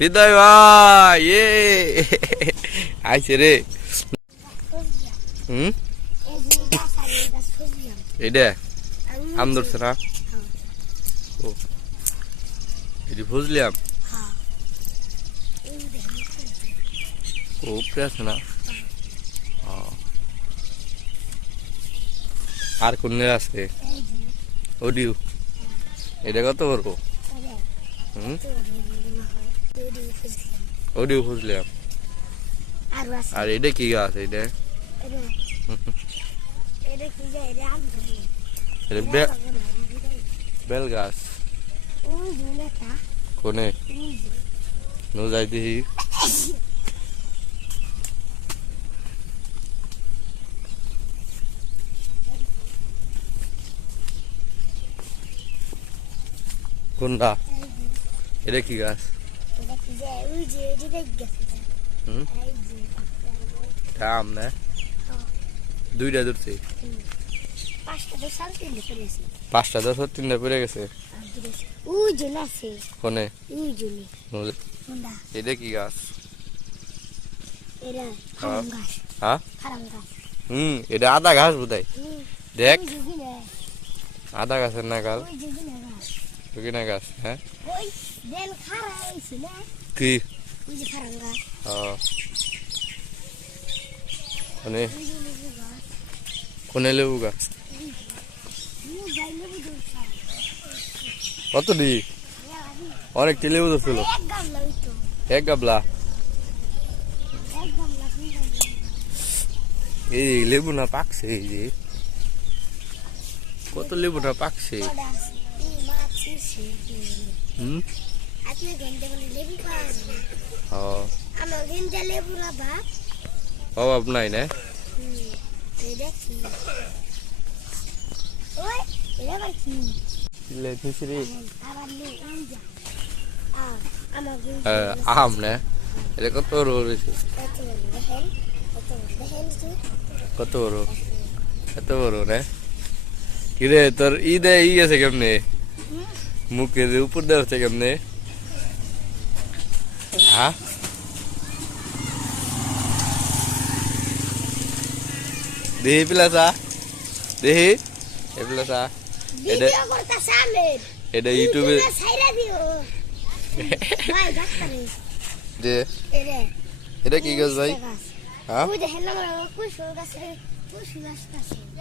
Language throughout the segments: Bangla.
হৃদয় ভাই আইছে রে। এটা আম ধরছে না? ও এটি বুঝলাম। ও উপরে আছে না? আর কোন আছে? ওডিউ এটা কত বড়? ওডিউ বুঝলাম। আর এটা কি গাছ? এটা বেল গাছ কোনে নো যাই দেখি। কোনটা? এটা কি গাছ? আম না? দুইটা ধরছে, 5টা 10 3টা পড়ে গেছে। কোনে? এটা কি গাছ? এটা আদা গাছ বোধহয়। দেখ আদা গাছের নাগাল না গাছ। হ্যাঁ কি কোনে লেবু গাছ? কত দি? অনেকটি লেবু ধরছিল। এক গাবলা। এই লেবু না পাকছে? এই যে কত লেবু না পাকছে। অভাব নাই না? আম না? এটা কত বড় রয়েছে? কত বড়? এত বড় না? কিরে তোর ঈদে আছে কেমনে? মুখে উপর দেওয়া হচ্ছে কেমনে? হ্যাঁ দেহি পিলাসা দেহি এ পিলাসা। এটা ইউটিউবে এটা কি গাছ ভাই? হ্যাঁ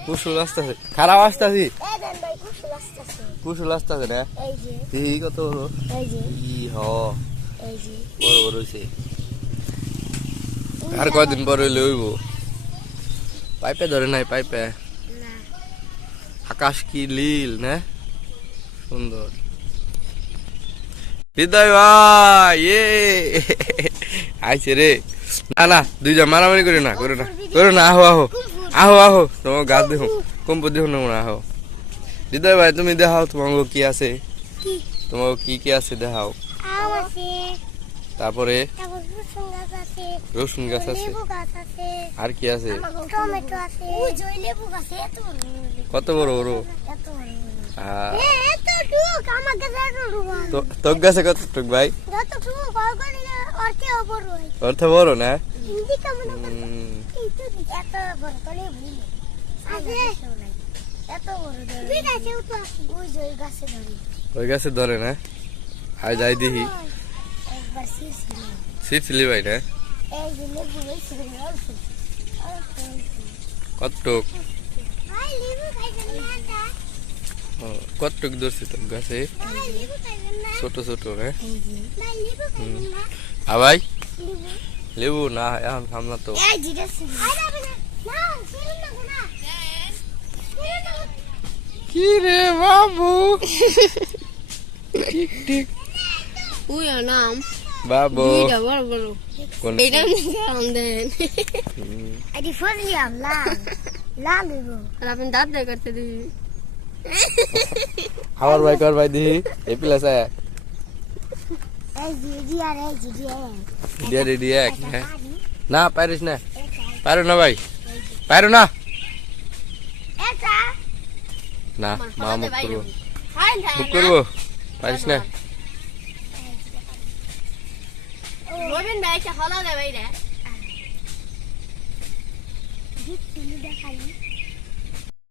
কুশুল আসতেছে, খারাপ আসতেছি। কুশুল আসতেছে না? কত বড়? বড় বড় হয়েছে। আর কয়দিন পর হইলে হইব? পাইপে ধরে নাই? পাইপে আকাশ কি লীল না? সুন্দর। হৃদয় ভাই আইছে রে। না না দুইটা মারামারি করে না, করে না, করে না। আহো আহো আহো আহো তোমার গাছ দেখো, কম্পো দেখো না। আহো হৃদয় ভাই তুমি দেখাও তোমার কি আছে, তোমার কি কি আছে দেখাও। তারপরে রসুন গাছ আছে, আর কি আছে? কত বড় বড়? তোর গাছে কত টুক ভাই? অর্থ বড় না? ওই গাছে ধরে না? আর যাই দেখি। ছিড়ছিলি ভাই না? কতটুক কতটুক ধরছি তোর গাছে? ছোট ছোট হ্যাঁ। ভাই লেবু না এখন সামনা তো। কি রে বাবু? ঠিক ঠিক নাম বাবু আমার ভাই কর ভাই দিহি এই প্লাস না পারিস না, পারো না ভাই, পারো না। না মা মুখ করবো, মুখ করবো, পারিস না। রবিন ভাই হলো রে ভাই রে জিপ তুমি দেখালি